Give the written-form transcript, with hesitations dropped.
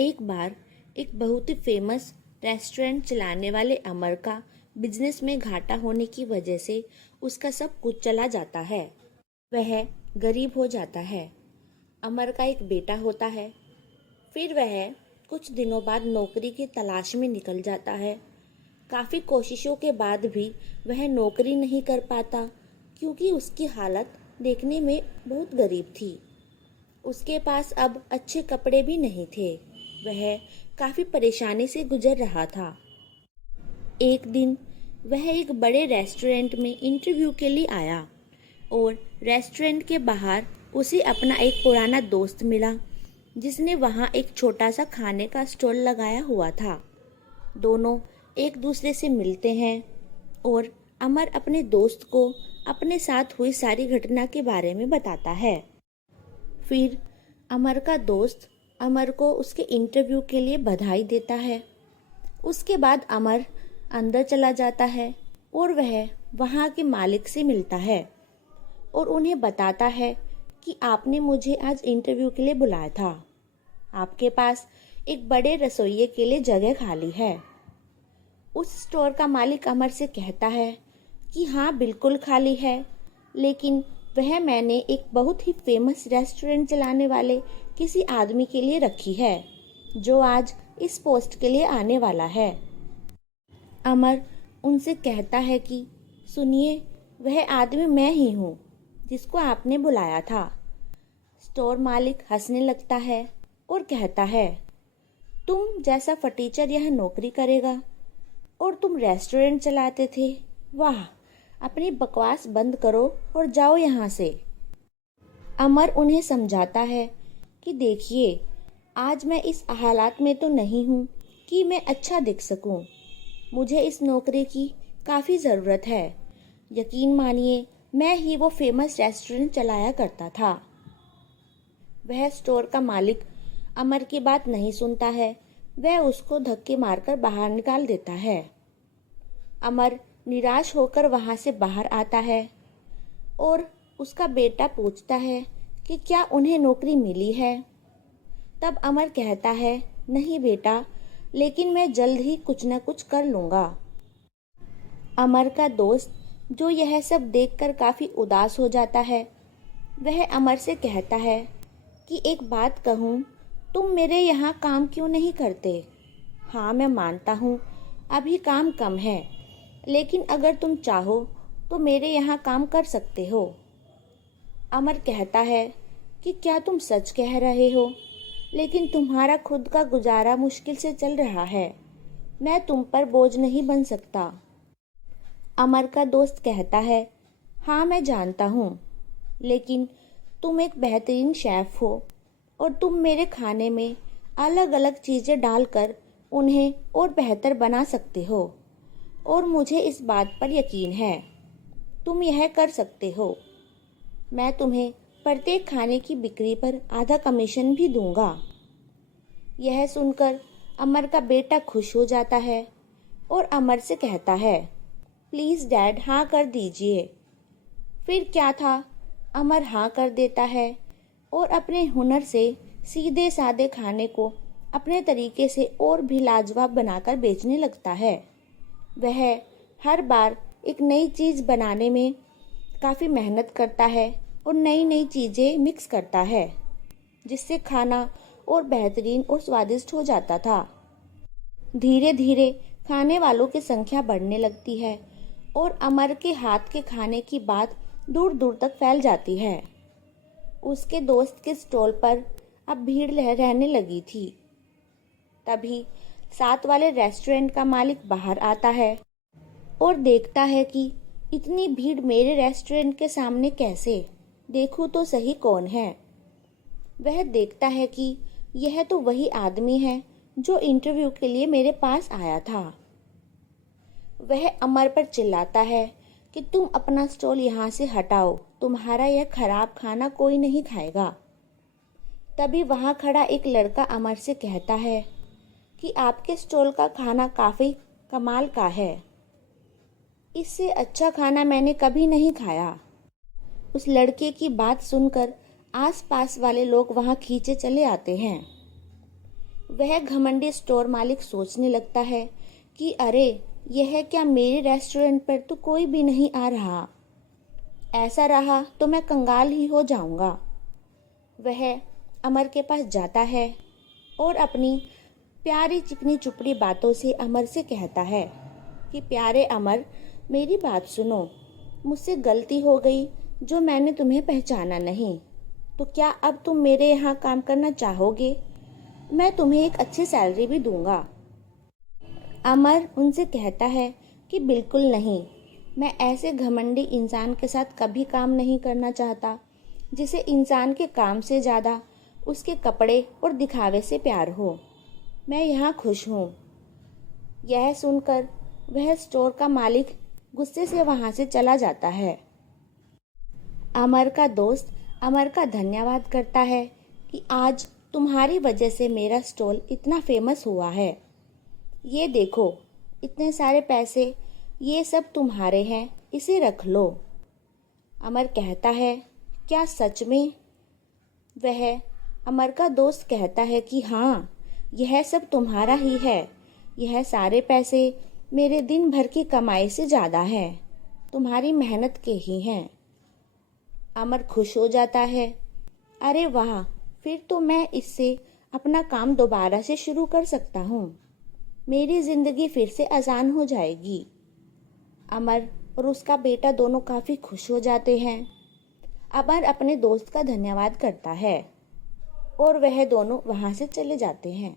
एक बार एक बहुत ही फेमस रेस्टोरेंट चलाने वाले अमर का बिजनेस में घाटा होने की वजह से उसका सब कुछ चला जाता है। वह गरीब हो जाता है। अमर का एक बेटा होता है। फिर वह कुछ दिनों बाद नौकरी की तलाश में निकल जाता है। काफ़ी कोशिशों के बाद भी वह नौकरी नहीं कर पाता क्योंकि उसकी हालत देखने में बहुत गरीब थी। उसके पास अब अच्छे कपड़े भी नहीं थे। वह काफ़ी परेशानी से गुजर रहा था। एक दिन वह एक बड़े रेस्टोरेंट में इंटरव्यू के लिए आया और रेस्टोरेंट के बाहर उसे अपना एक पुराना दोस्त मिला जिसने वहाँ एक छोटा सा खाने का स्टॉल लगाया हुआ था। दोनों एक दूसरे से मिलते हैं और अमर अपने दोस्त को अपने साथ हुई सारी घटना के बारे में बताता है। फिर अमर का दोस्त अमर को उसके इंटरव्यू के लिए बधाई देता है। उसके बाद अमर अंदर चला जाता है और वह वहाँ के मालिक से मिलता है और उन्हें बताता है कि आपने मुझे आज इंटरव्यू के लिए बुलाया था। आपके पास एक बड़े रसोइये के लिए जगह खाली है। उस स्टोर का मालिक अमर से कहता है कि हाँ बिल्कुल खाली है, लेकिन वह मैंने एक बहुत ही फेमस रेस्टोरेंट चलाने वाले किसी आदमी के लिए रखी है जो आज इस पोस्ट के लिए आने वाला है। अमर उनसे कहता है कि सुनिए, वह आदमी मैं ही हूँ जिसको आपने बुलाया था। स्टोर मालिक हंसने लगता है और कहता है, तुम जैसा फटीचर यह नौकरी करेगा और तुम रेस्टोरेंट चलाते थे? वाह, अपनी बकवास बंद करो और जाओ यहाँ से। अमर उन्हें समझाता है कि देखिए, आज मैं इस हालात में तो नहीं हूँ कि मैं अच्छा दिख सकूँ। मुझे इस नौकरी की काफ़ी ज़रूरत है। यकीन मानिए, मैं ही वो फेमस रेस्टोरेंट चलाया करता था। वह स्टोर का मालिक अमर की बात नहीं सुनता है। वह उसको धक्के मारकर बाहर निकाल देता है। अमर निराश होकर वहाँ से बाहर आता है और उसका बेटा पूछता है कि क्या उन्हें नौकरी मिली है। तब अमर कहता है, नहीं बेटा, लेकिन मैं जल्द ही कुछ न कुछ कर लूँगा। अमर का दोस्त, जो यह सब देखकर काफ़ी उदास हो जाता है, वह अमर से कहता है कि एक बात कहूँ, तुम मेरे यहाँ काम क्यों नहीं करते? हाँ, मैं मानता हूँ अभी काम कम है, लेकिन अगर तुम चाहो तो मेरे यहाँ काम कर सकते हो। अमर कहता है कि क्या तुम सच कह रहे हो? लेकिन तुम्हारा खुद का गुजारा मुश्किल से चल रहा है। मैं तुम पर बोझ नहीं बन सकता। अमर का दोस्त कहता है, हाँ मैं जानता हूँ, लेकिन तुम एक बेहतरीन शेफ़ हो और तुम मेरे खाने में अलग अलग चीज़ें डालकर उन्हें और बेहतर बना सकते हो और मुझे इस बात पर यकीन है तुम यह कर सकते हो। मैं तुम्हें प्रत्येक खाने की बिक्री पर आधा कमीशन भी दूंगा। यह सुनकर अमर का बेटा खुश हो जाता है और अमर से कहता है, प्लीज़ डैड, हाँ कर दीजिए। फिर क्या था, अमर हाँ कर देता है और अपने हुनर से सीधे सादे खाने को अपने तरीके से और भी लाजवाब बनाकर बेचने लगता है। वह हर बार एक नई चीज़ बनाने में काफ़ी मेहनत करता है और नई नई चीज़ें मिक्स करता है, जिससे खाना और बेहतरीन और स्वादिष्ट हो जाता था। धीरे धीरे खाने वालों की संख्या बढ़ने लगती है और अमर के हाथ के खाने की बात दूर दूर तक फैल जाती है। उसके दोस्त के स्टॉल पर अब भीड़ रहने लगी थी। तभी साथ वाले रेस्टोरेंट का मालिक बाहर आता है और देखता है कि इतनी भीड़ मेरे रेस्टोरेंट के सामने कैसे? देखो तो सही कौन है। वह देखता है कि यह तो वही आदमी है जो इंटरव्यू के लिए मेरे पास आया था। वह अमर पर चिल्लाता है कि तुम अपना स्टॉल यहाँ से हटाओ, तुम्हारा यह खराब खाना कोई नहीं खाएगा। तभी वहाँ खड़ा एक लड़का अमर से कहता है कि आपके स्टॉल का खाना काफ़ी कमाल का है। इससे अच्छा खाना मैंने कभी नहीं खाया। उस लड़के की बात सुनकर आसपास वाले लोग वहाँ खींचे चले आते हैं। वह घमंडी स्टोर मालिक सोचने लगता है कि अरे, यह क्या, मेरे रेस्टोरेंट पर तो कोई भी नहीं आ रहा। ऐसा रहा तो मैं कंगाल ही हो जाऊंगा। वह अमर के पास जाता है और अपनी प्यारी चिकनी चुपड़ी बातों से अमर से कहता है कि प्यारे अमर, मेरी बात सुनो। मुझसे गलती हो गई जो मैंने तुम्हें पहचाना नहीं। तो क्या अब तुम मेरे यहाँ काम करना चाहोगे? मैं तुम्हें एक अच्छी सैलरी भी दूंगा। अमर उनसे कहता है कि बिल्कुल नहीं, मैं ऐसे घमंडी इंसान के साथ कभी काम नहीं करना चाहता जिसे इंसान के काम से ज़्यादा उसके कपड़े और दिखावे से प्यार हो। मैं यहाँ खुश हूँ। यह सुनकर वह स्टोर का मालिक गुस्से से वहाँ से चला जाता है। अमर का दोस्त अमर का धन्यवाद करता है कि आज तुम्हारी वजह से मेरा स्टॉल इतना फेमस हुआ है। ये देखो, इतने सारे पैसे, ये सब तुम्हारे हैं, इसे रख लो। अमर कहता है, क्या सच में? वह अमर का दोस्त कहता है कि हाँ, यह सब तुम्हारा ही है। यह सारे पैसे मेरे दिन भर की कमाई से ज़्यादा है, तुम्हारी मेहनत के ही हैं। अमर खुश हो जाता है। अरे वाह, फिर तो मैं इससे अपना काम दोबारा से शुरू कर सकता हूँ। मेरी ज़िंदगी फिर से आसान हो जाएगी। अमर और उसका बेटा दोनों काफ़ी खुश हो जाते हैं। अमर अपने दोस्त का धन्यवाद करता है और वह दोनों वहाँ से चले जाते हैं।